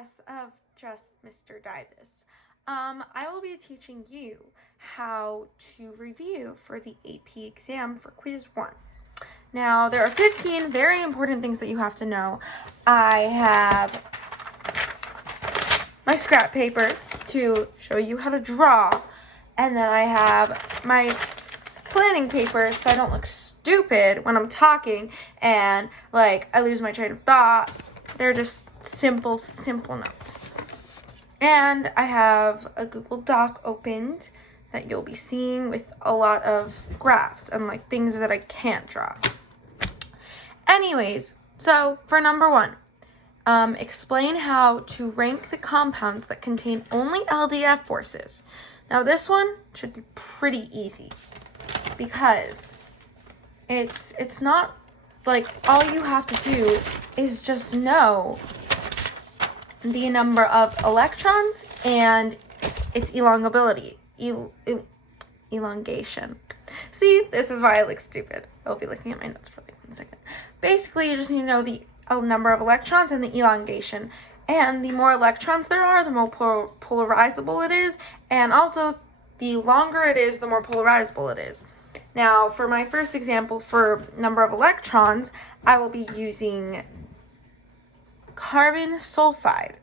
class of Just Mr. Davis. I will be teaching you how to review for the AP exam for quiz 1. Now, there are 15 very important things that you have to know. I have my scrap paper to show you how to draw, and then I have my planning paper so I don't look stupid when I'm talking and I lose my train of thought. They're just simple notes. And I have a Google Doc opened that you'll be seeing with a lot of graphs and things that I can't draw. Anyways, so for number 1, explain how to rank the compounds that contain only LDF forces. Now this one should be pretty easy because it's not all you have to do is just know the number of electrons and its elongability. Elongation. See, this is why I look stupid. I'll be looking at my notes for 1 second. Basically, you just need to know the number of electrons and the elongation. And the more electrons there are, the more polarizable it is. And also, the longer it is, the more polarizable it is. Now, for my first example, for number of electrons, I will be using carbon sulfide,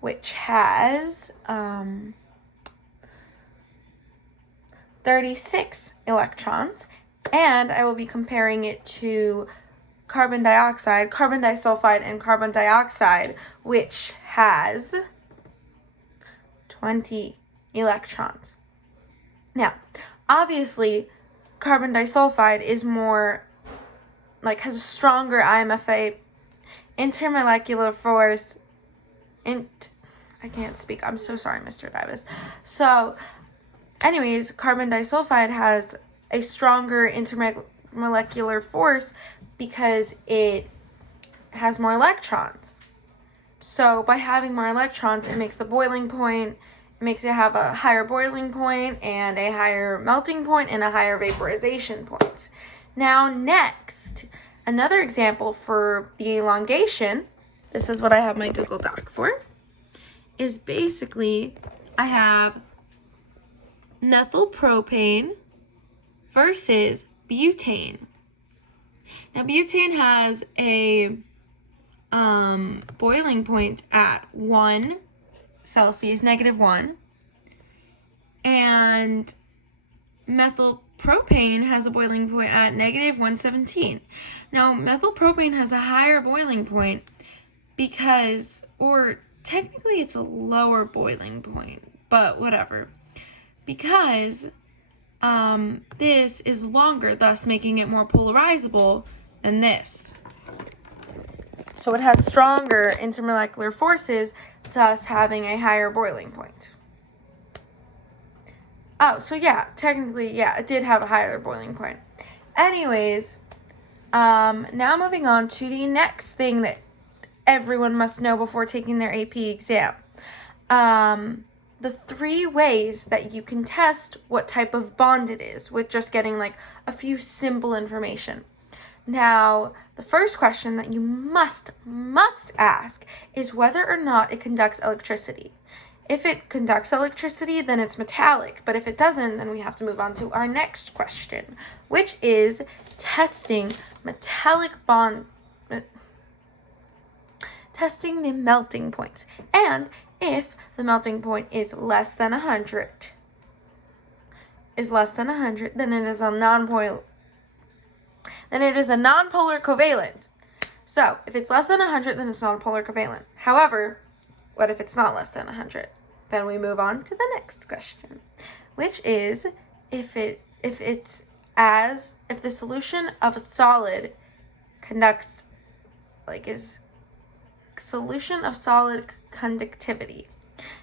which has 36 electrons, and I will be comparing it to carbon dioxide, carbon disulfide, and carbon dioxide, which has 20 electrons. Now, obviously, carbon disulfide is more, has a stronger IMFA, intermolecular force, I can't speak. I'm so sorry, Mr. Davis. So, anyways, carbon disulfide has a stronger intermolecular force because it has more electrons. So, by having more electrons, it makes the boiling point, it makes it have a higher boiling point and a higher melting point and a higher vaporization point. Now, next, another example for the elongation, this is what I have my Google Doc for, is basically I have methylpropane versus butane. Now, butane has a boiling point at 1 Celsius, -1, and methylpropane has a boiling point at -117. Now, methylpropane has a higher boiling point because, or technically it's a lower boiling point, but whatever, because this is longer, thus making it more polarizable than this. So it has stronger intermolecular forces, thus having a higher boiling point. Oh, so yeah, technically, yeah, it did have a higher boiling point. Anyways, now moving on to the next thing that everyone must know before taking their AP exam. The 3 ways that you can test what type of bond it is with just getting a few simple information. Now, the first question that you must ask is whether or not it conducts electricity. If it conducts electricity, then it's metallic, but if it doesn't, then we have to move on to our next question, which is testing testing the melting points. And if the melting point is less than 100, then it is a nonpolar covalent. So, if it's less than 100, then it's nonpolar covalent. However, what if it's not less than 100? Then we move on to the next question, which is if the solution of a solid conducts is solution of solid conductivity.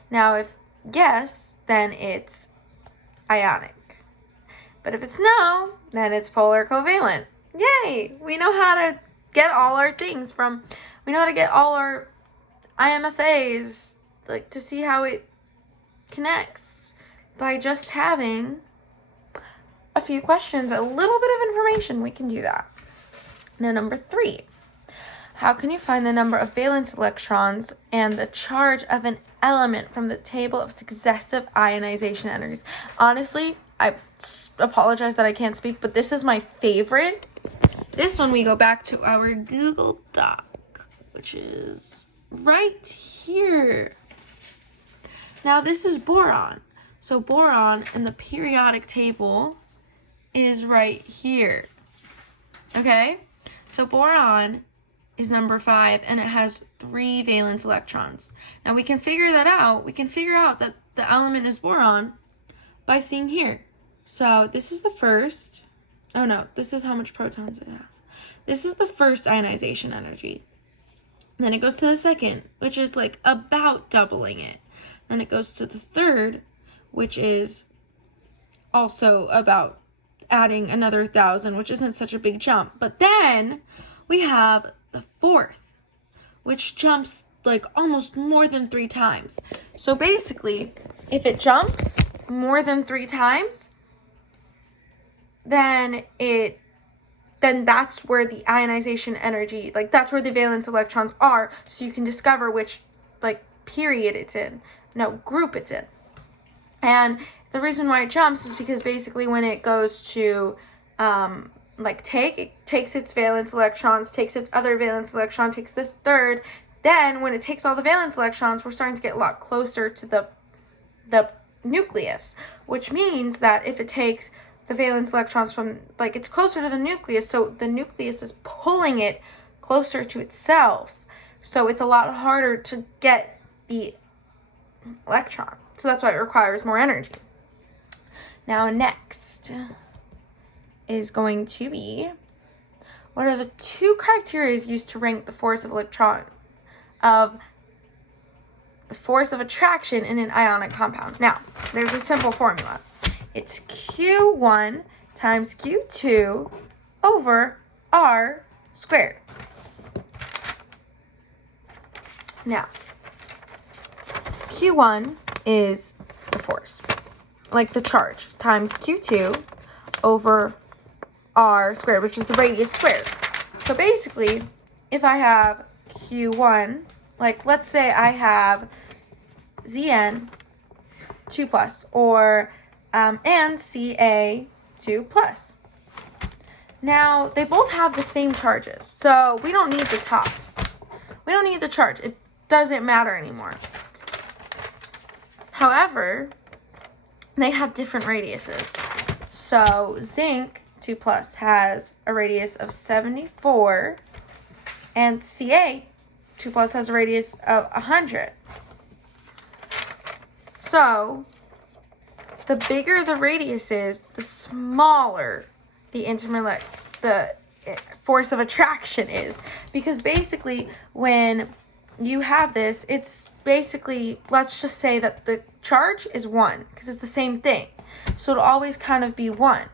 Now, if yes, then it's ionic. But if it's no, then it's polar covalent. Yay! We know how to get all our things we know how to get all our IMFAs, to see how it connects by just having a few questions, a little bit of information. We can do that. Now, number 3. How can you find the number of valence electrons and the charge of an element from the table of successive ionization energies? Honestly, I apologize that I can't speak, but this is my favorite. This one we go back to our Google Doc, which is right here. Now this is boron. So boron in the periodic table is right here. Okay? So boron is number 5, and it has 3 valence electrons. Now we can figure that out. We can figure out that the element is boron by seeing here. So this is the first. Oh no, this is how much protons it has. This is the first ionization energy. Then it goes to the second, which is like about doubling it. Then it goes to the third, which is also about adding another 1,000, which isn't such a big jump. But then we have the fourth, which jumps like almost more than 3 times. So basically, if it jumps more than 3 times, then that's where the ionization energy, like that's where the valence electrons are, so you can discover which like period it's in, no, group it's in. And the reason why it jumps is because basically when it goes to it takes its valence electrons, takes its other valence electron, takes this third, then when it takes all the valence electrons, we're starting to get a lot closer to the nucleus, which means that if it takes the valence electrons from, like, it's closer to the nucleus, so the nucleus is pulling it closer to itself, so it's a lot harder to get the electron, so that's why it requires more energy. Now next is going to be, what are the 2 criteria used to rank the force of the force of attraction in an ionic compound? Now, there's a simple formula. It's Q1 times Q2 over R squared. Now, Q1 is the force, like the charge, times Q2 over R squared, which is the radius squared. So basically, if I have Q1, like let's say I have Zn 2 plus, or and Ca 2 plus. Now, they both have the same charges, so we don't need the top. We don't need the charge. It doesn't matter anymore. However, they have different radiuses. So zinc 2 plus has a radius of 74, and Ca 2 plus has a radius of 100. So the bigger the radius is, the smaller the force of attraction is. Because basically, when you have this, it's basically, let's just say that the charge is 1, because it's the same thing. So it'll always kind of be 1.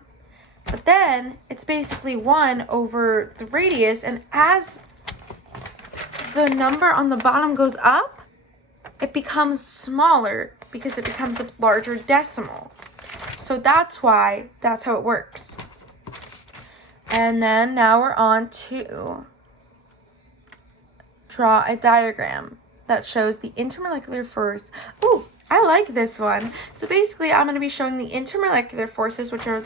But then, it's basically 1 over the radius, and as the number on the bottom goes up, it becomes smaller, because it becomes a larger decimal. So that's how it works. And then now we're on to draw a diagram that shows the intermolecular force. Ooh, I like this one. So basically, I'm going to be showing the intermolecular forces, which are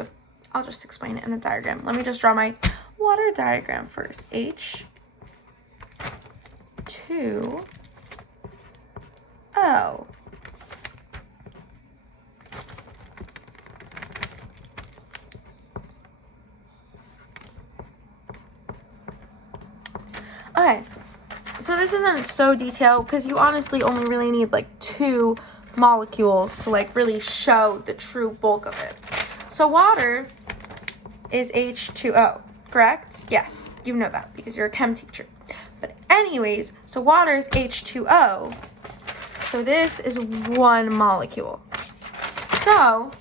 I'll just explain it in the diagram. Let me just draw my water diagram first. H2O. Okay, so this isn't so detailed because you honestly only really need like 2 molecules to like really show the true bulk of it. So water is H2O, correct? Yes, you know that because you're a chem teacher. But anyways, so water is H2O. So this is 1 molecule. So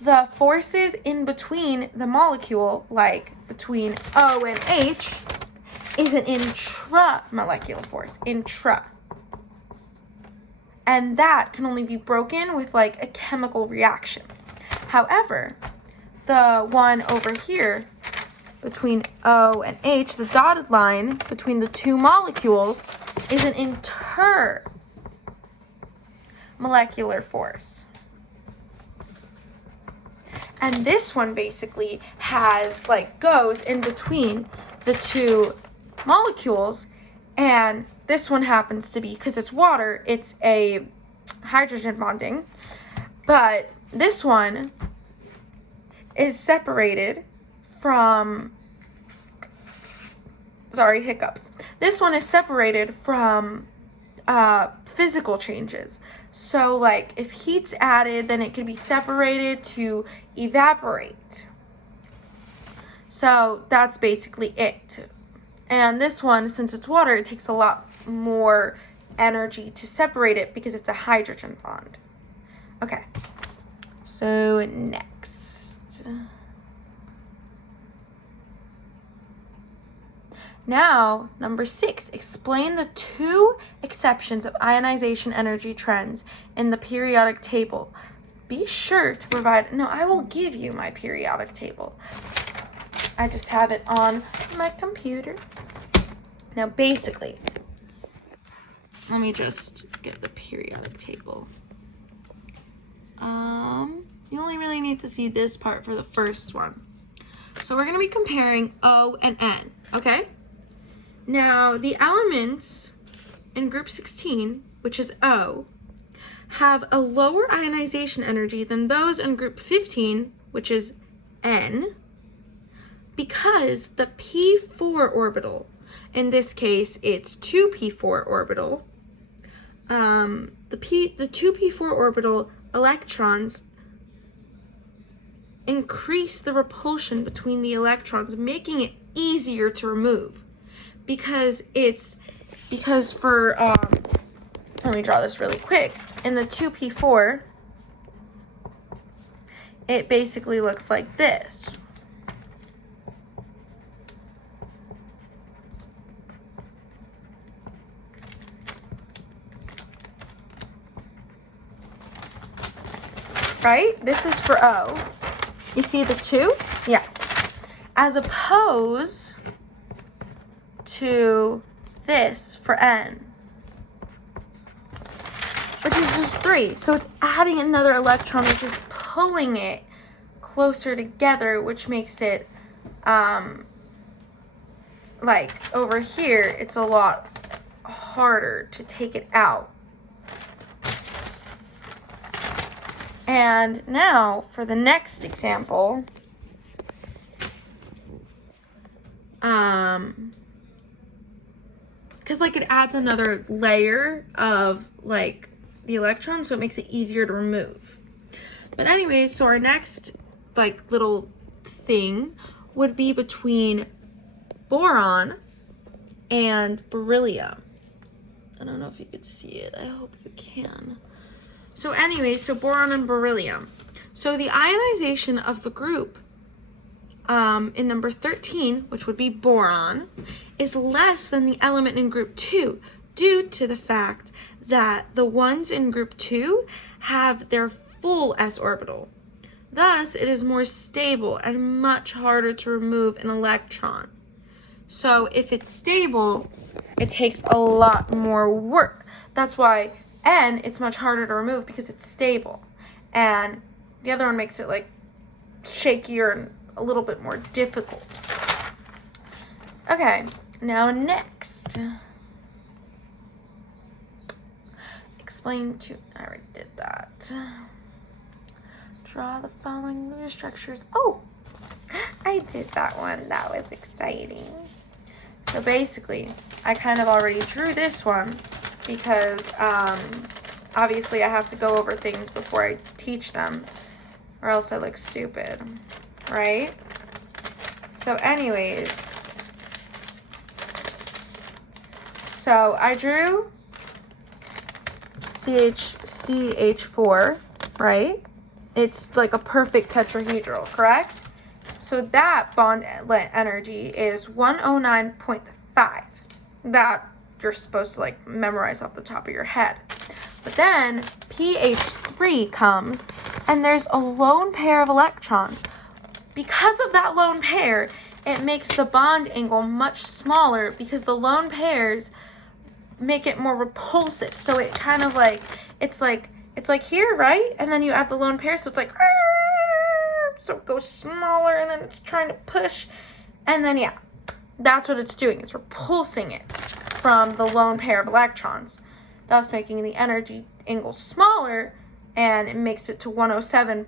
the forces in between the molecule, like between O and H, is an intramolecular force, intra. And that can only be broken with like a chemical reaction. However, the one over here between O and H, the dotted line between the two molecules, is an intermolecular force. And this one basically has, like, goes in between the two molecules, and this one happens to be, because it's water, it's a hydrogen bonding, but this one is separated from, this one is separated from physical changes. So, like, if heat's added, then it can be separated to evaporate. So that's basically it. And this one, since it's water, it takes a lot more energy to separate it because it's a hydrogen bond. Okay, so next. Now, number 6, explain the 2 exceptions of ionization energy trends in the periodic table. Be sure to provide, no, I will give you my periodic table. I just have it on my computer. Now, basically, let me just get the periodic table. You only really need to see this part for the first one. So we're going to be comparing O and N, okay? Now, the elements in group 16, which is O, have a lower ionization energy than those in group 15, which is N, because the p4 orbital, in this case, it's 2p4 orbital, the 2p4 orbital electrons increase the repulsion between the electrons, making it easier to remove. Because for, let me draw this really quick. In the 2p4, it basically looks like this. Right? This is for O. You see the 2? Yeah. As opposed to this for N, which is just 3. So it's adding another electron, which is pulling it closer together, which makes it, like over here, it's a lot harder to take it out. And now for the next example, because like it adds another layer of like the electron, so it makes it easier to remove. But anyway, so our next like little thing would be between boron and beryllium. I don't know if you could see it. I hope you can. So anyway, so boron and beryllium. So the ionization of the group in number 13, which would be boron, is less than the element in group 2 due to the fact that the ones in group 2 have their full s orbital. Thus, it is more stable and much harder to remove an electron. So if it's stable, it takes a lot more work. That's why N, it's much harder to remove because it's stable. And the other one makes it like shakier and a little bit more difficult. Okay, now next. Explain to, I already did that. Draw the following revue structures. Oh, I did that one. That was exciting. So basically, I kind of already drew this one because obviously I have to go over things before I teach them or else I look stupid, right? So anyways, so I drew CH4, right? It's like a perfect tetrahedral, correct? So that bond energy is 109.5. That you're supposed to like memorize off the top of your head. But then pH3 comes and there's a lone pair of electrons. Because of that lone pair, it makes the bond angle much smaller because the lone pairs make it more repulsive. So it kind of like, it's like here, right? And then you add the lone pair, so it's like, so it goes smaller, and then it's trying to push. And then, yeah, that's what it's doing. It's repulsing it from the lone pair of electrons, thus making the energy angle smaller, and it makes it to 107